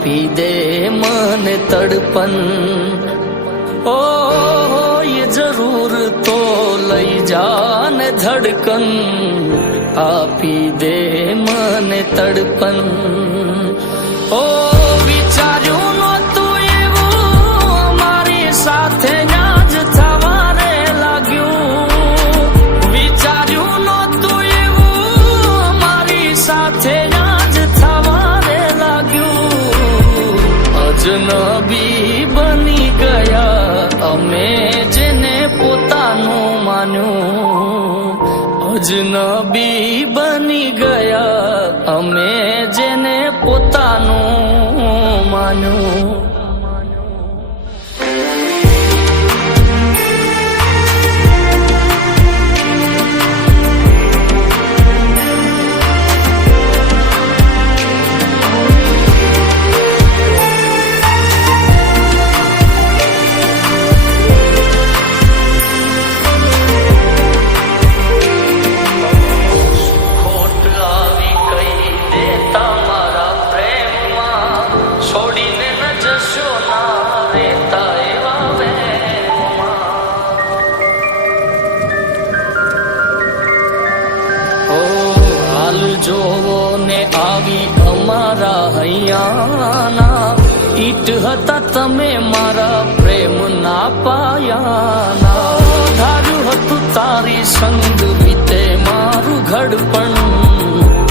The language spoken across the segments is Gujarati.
આપી દે મને તડપન ઓ હોય જરૂર તો લઈ જાને ધડકન આપી દે મને તડપન ઓ વિચાર્યું નહોતું એવું અમારી સાથે જ થવા રે લાગ્યું વિચાર્યું નહોતું એવું અમારી સાથે જ થવા રે લાગ્યું અજનબી બની ગયા અમે જેને પોતાનું માન્યું અજનબી બની ગયા અમે જેને પોતાનું માન્યું જોવો ને આવી અમારા હૈયાના ઈટ હતા તમે મારા પ્રેમ ના પાયાના ધાર્યું હતું તારી સંગ વીતે મારું ઘડપણ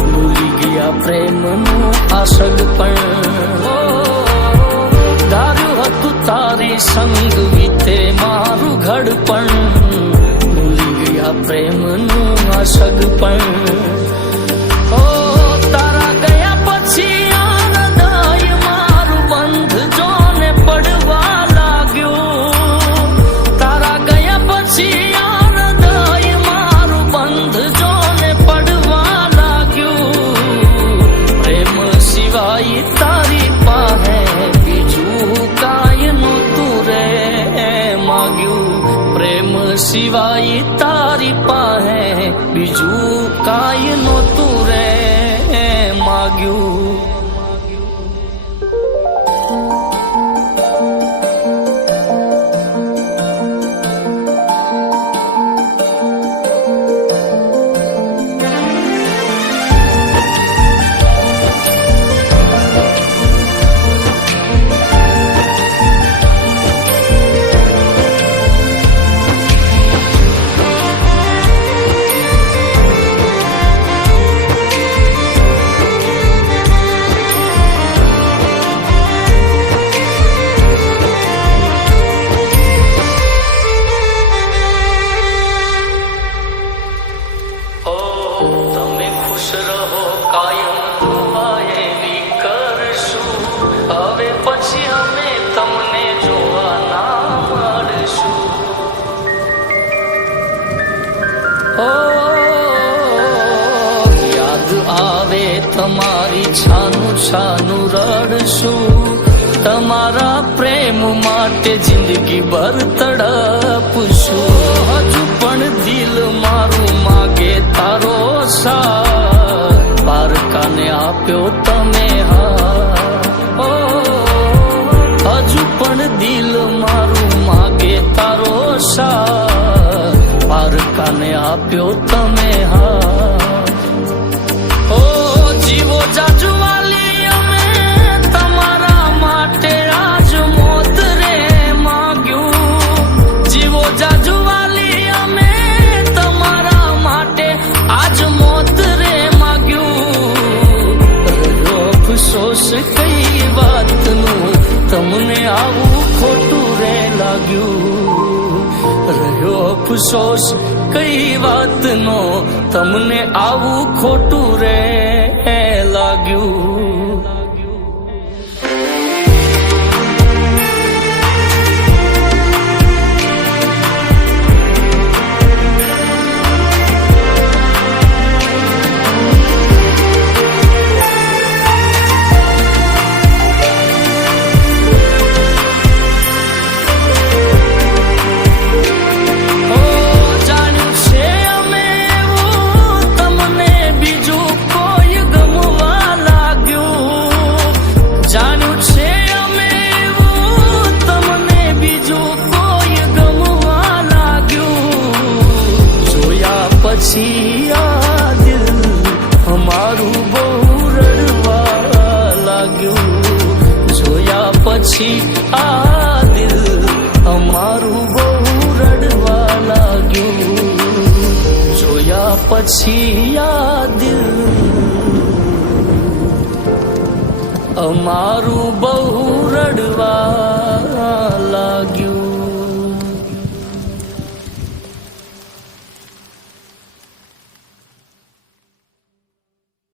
ભૂલી ગયા પ્રેમનું આ સગપણ ધાર્યું હતું તારી સંગ વીતે મારું ઘડપણ ભૂલી ગયા પ્રેમનું આ સગપણ ઓ તારા ગયા પછી આનંદાય મારું બંધ જોને પડવા લાગ્યું તારા ગયા પછી આનંદાય મારું બંધ જોને પડવા લાગ્યું પ્રેમ સિવાય તારી પાસે બીજું કાંઈ નહોતું રે માગ્યું પ્રેમ સિવાય તારી પાસે બીજું કાંઈ નહોતું રે માગ્યું તમારી છાનું છાનું રડશું તમારા પ્રેમ માટે જિંદગી ભર તડપશું હજુ પણ દિલ મારું માગે તારો સાથ પારકાને આપ્યો તમે હા હજુ પણ દિલ મારું માગે તારો સાથ પારકાને આપ્યો તમે હા જીવો જાજુવાલી અમે તમારા માટે આજ મોત રે માગ્યું જીવો જાજુવાલી અમે તમારા માટે આજ મોત રે માગ્યું અફસોસ કઈ વાતનું તમને આવું ખોટું રે લાગ્યું રહ્યો અફસોસ કઈ વાતનો તમને આવું ખોટું રે લાગ્યું જાણ્યું છે અમે એવું તમને બીજું કોઈ ગમવા લાગ્યું આ દિલ અમારું બહુ રડવા લાગ્યું. જોયા પછી આ દિલ અમારું બહુ રડવા લાગ્યું.